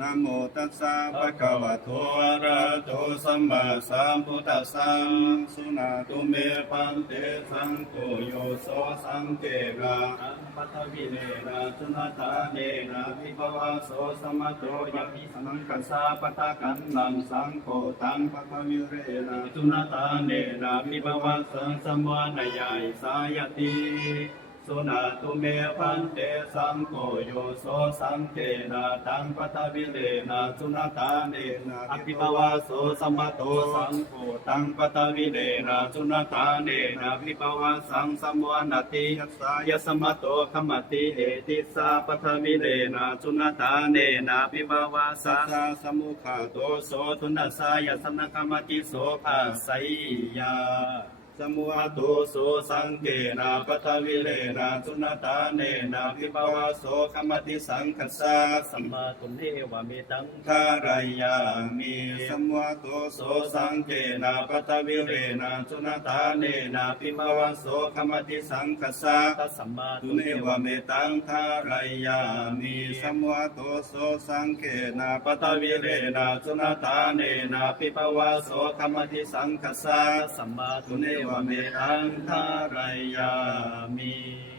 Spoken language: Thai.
นะโมตัสสะภะคะวะโตอะระหะโตสัมมาสัมพุทธัสสะสุนาตุเมปันเตสังโฆโยโสสังเกนะปัทวิเลนะสุนตาเนนะวิภวะโสสมะโตยะมิสังคัสสะปะทะกันลังสังโฆตังปัทวิเรนะสุนตาเนนะวิภวะสังสมานายายสายติสุนาตุเมปันเตสังโฆโยโสสังเกนะตังปัทวิเลนะสุนตาเนนะวิภวะโสสมะโตสังโฆตังปัทวิเลนะสุนตาเนนะวิภวะสังสมวนติยัสสายสมะโตขมติเอติสาปัทวิเลนะสุนตาเนนะวิภวะสัสสะสมุขโตโสทุนัสสายสนกมติโสภาไสยาสมุหโตโสสังเกนะปัทวิเลนะสุนตาเนนะวิภวะโสขมติสังคัสสะสัมมาตุเนวะเมตังคารายามิสมุหโตโสสังเกนะปัทวิเลนะสุนตาเนนะวิภวะโสขมติสังคัสสะสัมมาตุเนวะเมตังคารายามิสมุหโตโสสังเกนะปัทวิเลนะสุนตาเนนะวิภวะโสขมติสังคัสสะสัมมาตุเนวะเมตังคารายามิ